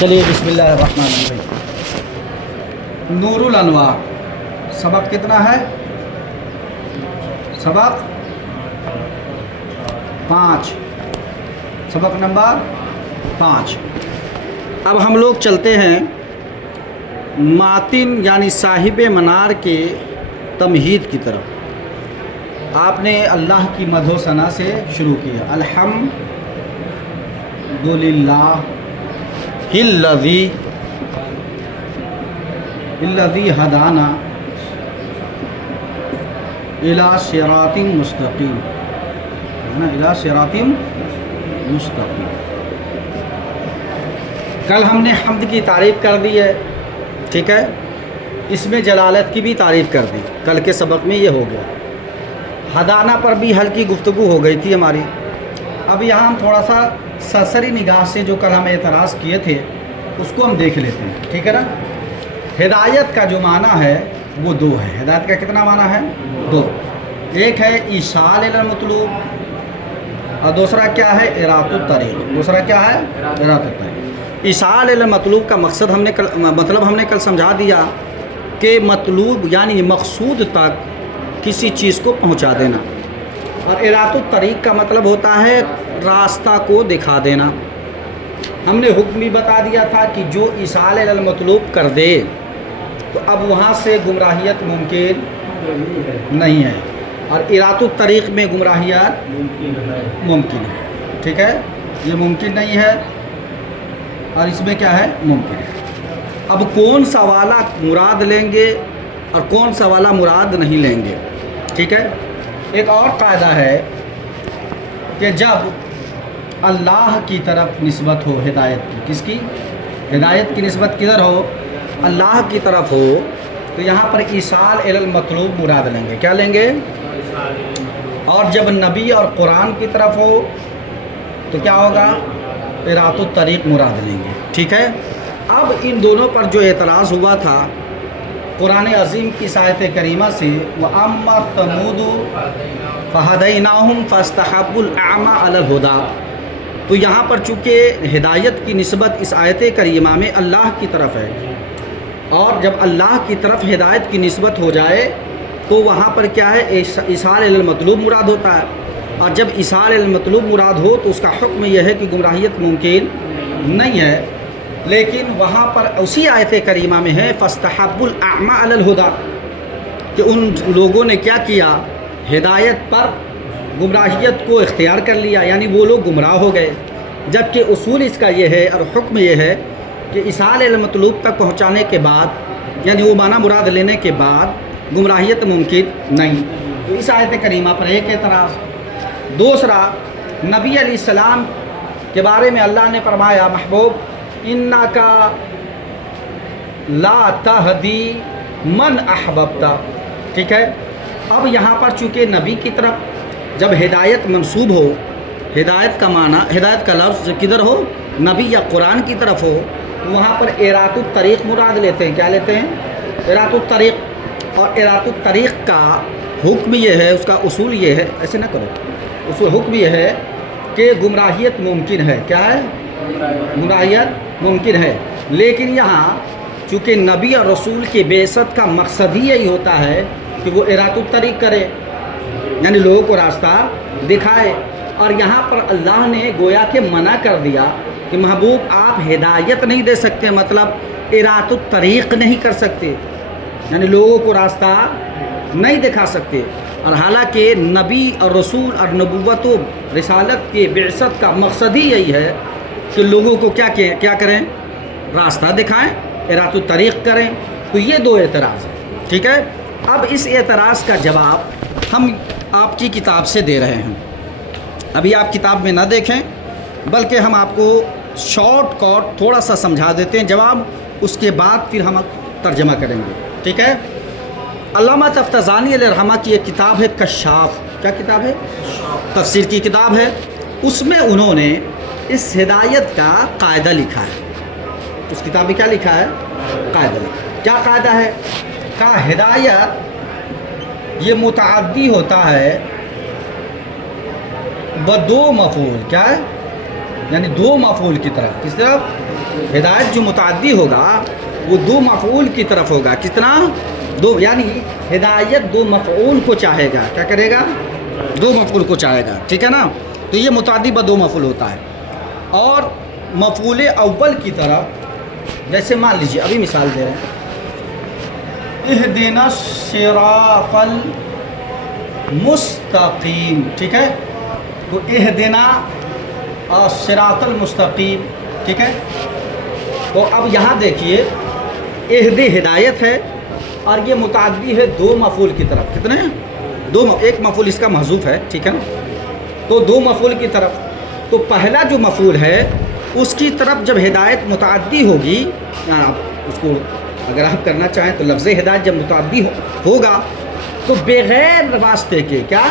چلیے بسم اللہ الرحمن الرحیم۔ نور الانوار سبق کتنا ہے؟ سبق 5، سبق نمبر 5۔ اب ہم لوگ چلتے ہیں ماتن یعنی صاحب منار کے تمہید کی طرف۔ آپ نے اللہ کی مدح و ثنا سے شروع کیا، الحمدللہ الذی ہدانا الی صراط مستقیم، الی صراط مستقیم۔ کل ہم نے حمد کی تعریف کر دی ہے، ٹھیک ہے، اس میں جلالت کی بھی تعریف کر دی، کل کے سبق میں یہ ہو گیا۔ ہدانہ پر بھی ہلکی گفتگو ہو گئی تھی ہماری۔ اب یہاں ہم تھوڑا سا سرسری نگاہ سے جو کل ہم اعتراض کیے تھے اس کو ہم دیکھ لیتے ہیں، ٹھیک ہے نا۔ ہدایت کا جو معنی ہے وہ دو ہے۔ ہدایت کا کتنا معنی ہے؟ دو۔ ایک ہے ایصال الی المطلوب اور دوسرا کیا ہے؟ اراۃ الطریق۔ دوسرا کیا ہے؟ اراۃ الطریق۔ ایصال الی المطلوب کا مقصد مطلب ہم نے کل سمجھا دیا کہ مطلوب یعنی مقصود تک کسی چیز کو پہنچا دینا، اور اراۃ الطریق کا مطلب ہوتا ہے راستہ کو دکھا دینا۔ ہم نے حکم بھی بتا دیا تھا کہ جو ایصال الی المطلوب کر دے تو اب وہاں سے گمراہیت ممکن نہیں ہے، اور اراۃ الطریق میں گمراہیت ممکن ہے، ٹھیک ہے، یہ ممکن نہیں ہے اور اس میں کیا ہے؟ ممکن ہے۔ اب کون سا والا مراد لیں گے اور کون سا والا مراد نہیں لیں گے، ٹھیک ہے۔ ایک اور قاعدہ ہے کہ جب اللہ کی طرف نسبت ہو ہدایت کی، کس کی؟ ہدایت کی نسبت کدھر ہو؟ اللہ کی طرف ہو، تو یہاں پر ایصال الی المطلوب مراد لیں گے، کیا لیں گے؟ اور جب نبی اور قرآن کی طرف ہو تو کیا ہوگا؟ اراۃ الطریق مراد لیں گے، ٹھیک ہے۔ اب ان دونوں پر جو اعتراض ہوا تھا قرآن عظیم کی آیت کریمہ سے، وَأَمَّا ثَمُودُ فَهَدَيْنَاهُمْ فَاسْتَحَبُّوا الْأَعْمَى عَلَى الْهُدَىٰ، تو یہاں پر چونکہ ہدایت کی نسبت اس آیت کریمہ میں اللہ کی طرف ہے، اور جب اللہ کی طرف ہدایت کی نسبت ہو جائے تو وہاں پر کیا ہے؟ ایصال الی المطلوب مراد ہوتا ہے، اور جب ایصال الی المطلوب مراد ہو تو اس کا حکم یہ ہے کہ گمراہیت ممکن نہیں ہے۔ لیکن وہاں پر اسی آیت کریمہ میں ہے فَاسْتَحَبُّوا الْأَعْمَى عَلَى الْهُدَىٰ، کہ ان لوگوں نے کیا کیا؟ ہدایت پر گمراہیت کو اختیار کر لیا، یعنی وہ لوگ گمراہ ہو گئے۔ جبکہ اصول اس کا یہ ہے اور حکم یہ ہے کہ ایصال الی المطلوب تک پہنچانے کے بعد یعنی وہ معنی مراد لینے کے بعد گمراہیت ممکن نہیں۔ تو اس آیت کریمہ پر ایک اعتراض۔ دوسرا، نبی علیہ السلام کے بارے میں اللہ نے فرمایا محبوب اِنَّکَ لَا تَهْدِی مَنْ أَحْبَبْتَ، ٹھیک ہے۔ اب یہاں پر چونکہ نبی کی طرف جب ہدایت منسوب ہو، ہدایت کا معنی، ہدایت کا لفظ کدھر ہو؟ نبی یا قرآن کی طرف ہو، تو وہاں پر اراۃ الطریق مراد لیتے ہیں، کیا لیتے ہیں؟ اراۃ الطریق۔ اور اراۃ الطریق کا حکم یہ ہے، اس کا اصول یہ ہے، ایسے نہ کرو، اصول حکم یہ ہے کہ گمراہیت ممکن ہے، کیا ہے؟ گمراہیت ممکن ہے۔ لیکن یہاں چونکہ نبی اور رسول کی بعثت کا مقصد ہی یہی ہوتا ہے کہ وہ اراۃ الطریق کرے، یعنی لوگوں کو راستہ دکھائے، اور یہاں پر اللہ نے گویا کہ منع کر دیا کہ محبوب آپ ہدایت نہیں دے سکتے، مطلب اراۃ الطریق نہیں کر سکتے، یعنی لوگوں کو راستہ نہیں دکھا سکتے۔ اور حالانکہ نبی اور رسول اور نبوت و رسالت کے بعثت کا مقصد ہی یہی ہے کہ لوگوں کو کیا کریں؟ راستہ دکھائیں، اراۃ الطریق کریں۔ تو یہ دو اعتراض ہیں، ٹھیک ہے۔ اب اس اعتراض کا جواب ہم آپ کی کتاب سے دے رہے ہیں۔ ابھی آپ کتاب میں نہ دیکھیں بلکہ ہم آپ کو شارٹ کٹ تھوڑا سا سمجھا دیتے ہیں جواب، اس کے بعد پھر ہم ترجمہ کریں گے، ٹھیک ہے۔ علامہ تفتزانی علیہ رحمہ کی ایک کتاب ہے کشاف، کیا کتاب ہے؟ تفسیر کی کتاب ہے۔ اس میں انہوں نے اس ہدایت کا قاعدہ لکھا ہے، اس کتاب میں کیا لکھا ہے؟ قاعدہ لکھا ہے۔ کیا قاعدہ ہے؟ کہ ہدایت یہ متعدی ہوتا ہے بدو مفعول، کیا ہے؟ یعنی دو مفعول کی طرف. کس طرف؟ ہدایت جو متعدی ہوگا وہ دو مفعول کی طرف ہوگا. کتنا؟ دو. یعنی ہدایت دو مفعول کو چاہے گا. کیا کرے گا؟ دو مفعول کو چاہے گا. ٹھیک ہے نا؟ تو یہ متعدی با دو مفعول ہوتا ہے. اور مفعول اول کی طرف جیسے مان لیجیے ابھی مثال دے رہے ہیں اہدنا الصراط المستقیم. ٹھیک ہے؟ تو اہدنا الصراط المستقیم. ٹھیک ہے؟ تو اب یہاں دیکھیے اہد ہدایت ہے اور یہ متعدی ہے دو مفعول کی طرف. کتنے ہیں؟ دو. ایک مفعول اس کا محذوف ہے. ٹھیک ہے نا؟ تو دو مفعول کی طرف. تو پہلا جو مفعول ہے اس کی طرف جب ہدایت متعدی ہوگی، یعنی آپ اس کو اگر آپ کرنا چاہیں تو لفظ ہدایت جب متعدی ہوگا تو بغیر واسطے کے، کیا؟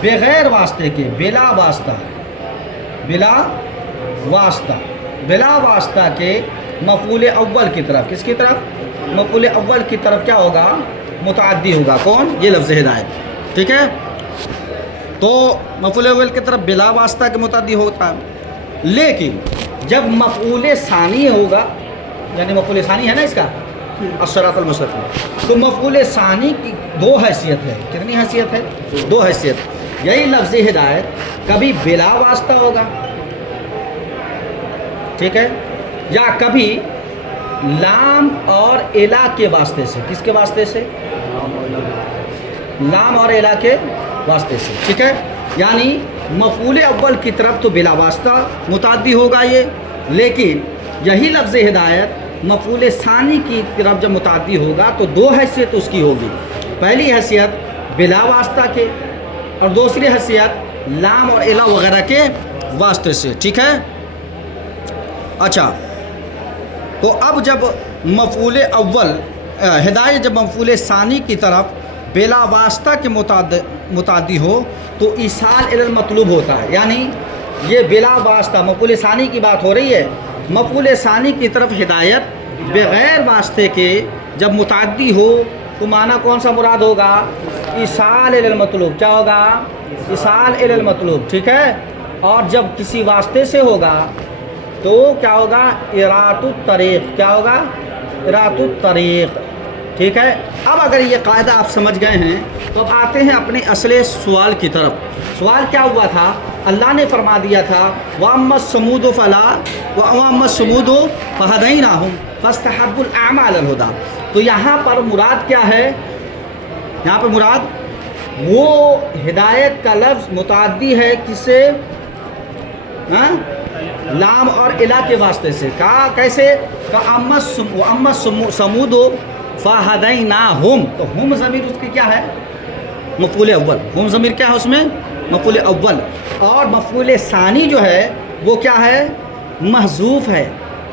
بغیر واسطے کے، بلا واسطہ، بلا واسطہ، بلا واسطہ کے مفعول اول کی طرف. کس کی طرف؟ مفعول اول کی طرف کیا ہوگا؟ متعدی ہوگا. کون؟ یہ لفظ ہدایت. ٹھیک ہے؟ تو مفعول اول کی طرف بلا واسطہ کے متعدی ہوتا ہے. لیکن جب مفعول ثانی ہوگا، یعنی مفعول ثانی ہے نا اس کا الصراط المستقیم، تو مفعول ثانی کی دو حیثیت ہے. کتنی حیثیت ہے؟ دو حیثیت. یہی لفظ ہدایت کبھی بلا واسطہ ہوگا، ٹھیک ہے، یا کبھی لام اور الا کے واسطے سے. کس کے واسطے سے؟ لام اور الا کے واسطے سے. ٹھیک ہے؟ یعنی مفعول اول کی طرف تو بلا واسطہ متعدی ہوگا یہ، لیکن یہی لفظ ہدایت مفعول ثانی کی طرف جب متعدی ہوگا تو دو حیثیت اس کی ہوگی. پہلی حیثیت بلا واسطہ کے اور دوسری حیثیت لام اور الا وغیرہ کے واسطے سے. ٹھیک ہے؟ اچھا، تو اب جب مفعول اول ہدایت جب مفعول ثانی کی طرف بلا واسطہ کے متعدی ہو تو ایصال الی المطلوب ہوتا ہے. یعنی یہ بلا واسطہ مفعول ثانی کی بات ہو رہی ہے. مفعول ثانی کی طرف ہدایت بغیر واسطے کے جب متعدی ہو تو معنی کون سا مراد ہوگا؟ ایصال الی المطلوب. کیا ہوگا؟ ایصال الی المطلوب. ٹھیک ہے؟ اور جب کسی واسطے سے ہوگا تو کیا ہوگا؟ اراۃ الطریق. کیا ہوگا؟ اراۃ الطریق. ٹھیک ہے؟ اب اگر یہ قاعدہ آپ سمجھ گئے ہیں تو اب آتے ہیں اپنے اصل سوال کی طرف. سوال کیا ہوا تھا؟ اللہ نے فرما دیا تھا وَأَمَّا الثَّمُودُ وَأَمَّا الثَّمُودُ فَهَدَيْنَاهُمْ فَاسْتَحَبُّوا الْأَعْمَى عَلَى الْهُدَى. تو یہاں پر مراد کیا ہے؟ یہاں پر مراد وہ ہدایت کا لفظ متعدی ہے کس سے؟ لام اور الا کے واسطے سے. کہا کیسے؟ وَأَمَّا الثَّمُودُ فَهَدَيْنَاهُمْ. تو ہم ضمیر اس کی کیا ہے؟ مفعول اول. ہم ضمیر کیا ہے اس میں؟ مفعول اول. اور مفعول ثانی جو ہے وہ کیا ہے؟ محذوف ہے.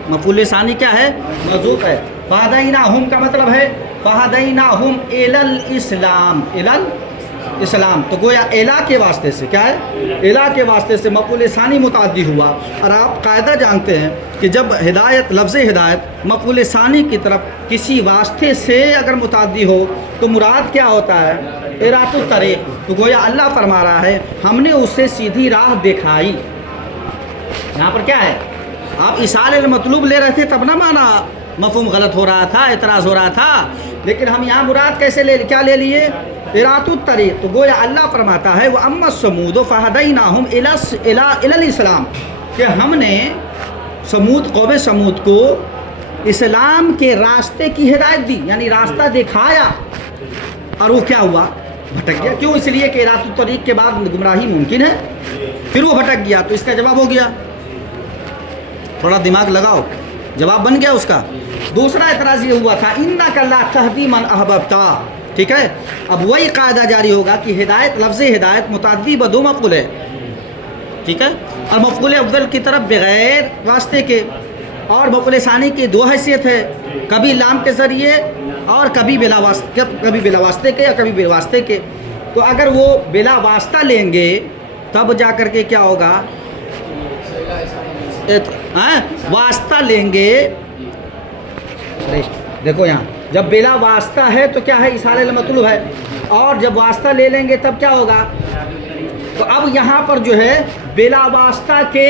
مفعول ثانی کیا ہے؟ محذوف ہے. فَهَدَيْنَاهُمْ کا مطلب ہے فَهَدَيْنَاهُمْ إِلَى الْإِسْلَامِ. إِلَى الْإِسْلَامِ. تو گویا الا کے واسطے سے کیا ہے؟ الا کے واسطے سے مفعول ثانی متعدی ہوا. اور آپ قاعدہ جانتے ہیں کہ جب ہدایت لفظ ہدایت مفعول ثانی کی طرف کسی واسطے سے اگر متعدی ہو تو مراد کیا ہوتا ہے؟ اراۃ الطریق. تو گویا اللہ فرما رہا ہے ہم نے اسے سیدھی راہ دکھائی. یہاں پر کیا ہے؟ آپ ایصال المطلوب لے رہے تھے تب نہ مانا مفہوم غلط ہو رہا تھا، اعتراض ہو رہا تھا. لیکن ہم یہاں مراد کیسے کیا لے لیے؟ اراۃ الطریق. تو گویا اللہ فرماتا ہے وَأَمَّا الثَّمُودُ فَهَدَيْنَاهُمْ إِلَى الْإِسْلَامِ کہ ہم نے قوم سمود کو اسلام کے راستے کی ہدایت دی، یعنی راستہ دکھایا. اور وہ کیا ہوا؟ بھٹک گیا. کیوں؟ اس لیے کہ اراۃ الطریق کے بعد گمراہی ممکن ہے. پھر وہ بھٹک گیا. تو اس کا جواب ہو گیا. تھوڑا دماغ لگاؤ، جواب بن گیا اس کا. دوسرا اعتراض یہ ہوا تھا اِنَّكَ لَا تَهْدِي مَنْ أَحْبَبْتَ. ٹھیک ہے؟ اب وہی قاعدہ جاری ہوگا کہ ہدایت لفظ ہدایت متعدی بدو مفعول ہے. ٹھیک ہے؟ اور مفعول اول کی طرف بغیر واسطے کے اور مفعول ثانی کی دو حیثیت ہے، کبھی لام کے ذریعے اور کبھی بلا واسطے کے یا کبھی بلا واسطے کے. تو اگر وہ بلا واسطہ لیں گے تب جا کر کے کیا ہوگا؟ واسطہ لیں گے. دیکھو یہاں جب بلا واسطہ ہے تو کیا ہے؟ ایصال المطلوب ہے. اور جب واسطہ لے لیں گے تب کیا ہوگا؟ تو اب یہاں پر جو ہے بلا واسطہ کے